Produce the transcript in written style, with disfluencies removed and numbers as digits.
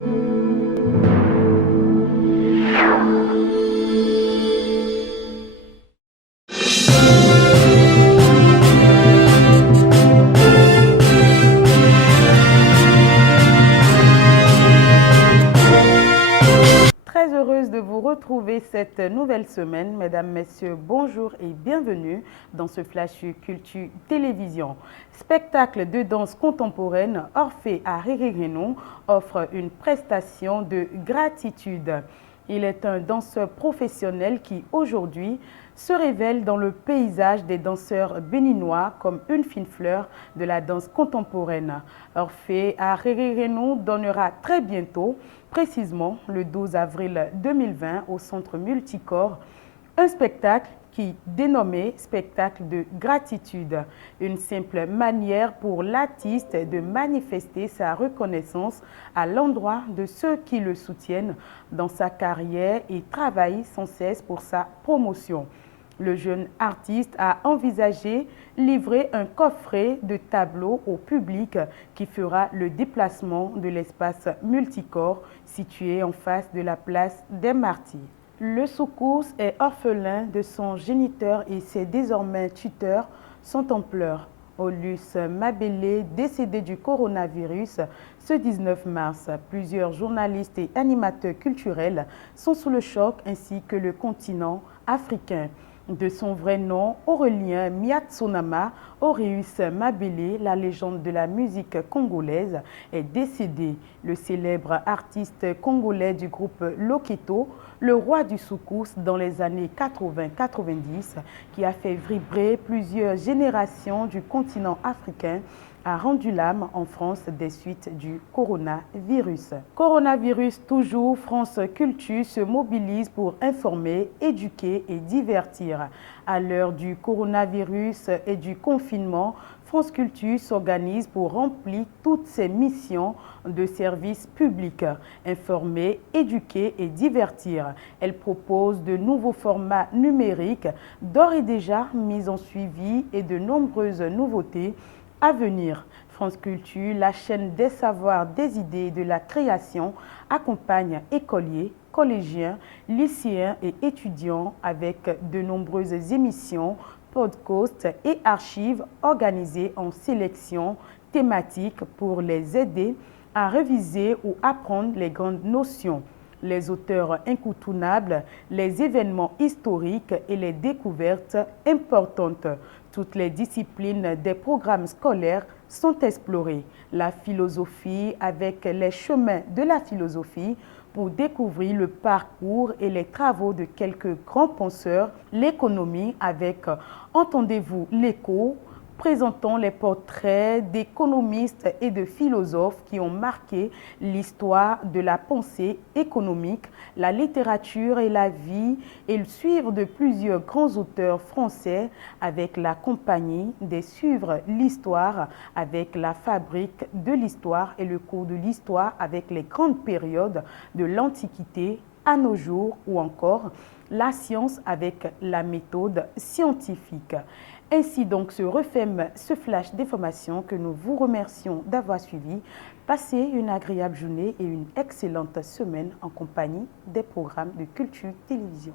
Très heureuse de vous retrouver cette nouvelle semaine. Mesdames, Messieurs, bonjour et bienvenue dans ce Flash Culture Télévision. Spectacle de danse contemporaine, Orphée à Rérirénon offre une prestation de gratitude. Il est un danseur professionnel qui, aujourd'hui, se révèle dans le paysage des danseurs béninois comme une fine fleur de la danse contemporaine. Orphée à Rérirénon donnera très bientôt, précisément le 12 avril 2020, au Centre Multicorps, un spectacle qui dénommé spectacle de gratitude, une simple manière pour l'artiste de manifester sa reconnaissance à l'endroit de ceux qui le soutiennent dans sa carrière et travaillent sans cesse pour sa promotion. Le jeune artiste a envisagé livrer un coffret de tableaux au public qui fera le déplacement de l'espace multicorps situé en face de la place des Martyrs. Le Soukous est orphelin de son géniteur et ses désormais tuteurs sont en pleurs. Aulus Mabélé, décédé du coronavirus ce 19 mars. Plusieurs journalistes et animateurs culturels sont sous le choc ainsi que le continent africain. De son vrai nom, Aurélien Miatsonama, Auréus Mabélé, la légende de la musique congolaise, est décédé. Le célèbre artiste congolais du groupe Loketo, le roi du soukous dans les années 80-90, qui a fait vibrer plusieurs générations du continent africain, a rendu l'âme en France des suites du coronavirus. Coronavirus toujours, France Culture se mobilise pour informer, éduquer et divertir. À l'heure du coronavirus et du confinement, France Culture s'organise pour remplir toutes ses missions de service public, informer, éduquer et divertir. Elle propose de nouveaux formats numériques d'ores et déjà mis en suivi et de nombreuses nouveautés à venir. France Culture, la chaîne des savoirs, des idées et de la création, accompagne écoliers, collégiens, lycéens et étudiants avec de nombreuses émissions, podcasts et archives organisées en sélection thématique pour les aider à réviser ou apprendre les grandes notions, les auteurs incontournables, les événements historiques et les découvertes importantes. Toutes les disciplines des programmes scolaires sont explorées. La philosophie avec les chemins de la philosophie pour découvrir le parcours et les travaux de quelques grands penseurs. L'économie avec Entendez-vous l'écho, présentant les portraits d'économistes et de philosophes qui ont marqué l'histoire de la pensée économique, la littérature et la vie, et le suivre de plusieurs grands auteurs français avec la compagnie des Suivre l'histoire avec la fabrique de l'histoire et le cours de l'histoire avec les grandes périodes de l'Antiquité à nos jours ou encore la science avec la méthode scientifique. Ainsi donc se referme ce flash d'information que nous vous remercions d'avoir suivi. Passez une agréable journée et une excellente semaine en compagnie des programmes de Culture Télévision.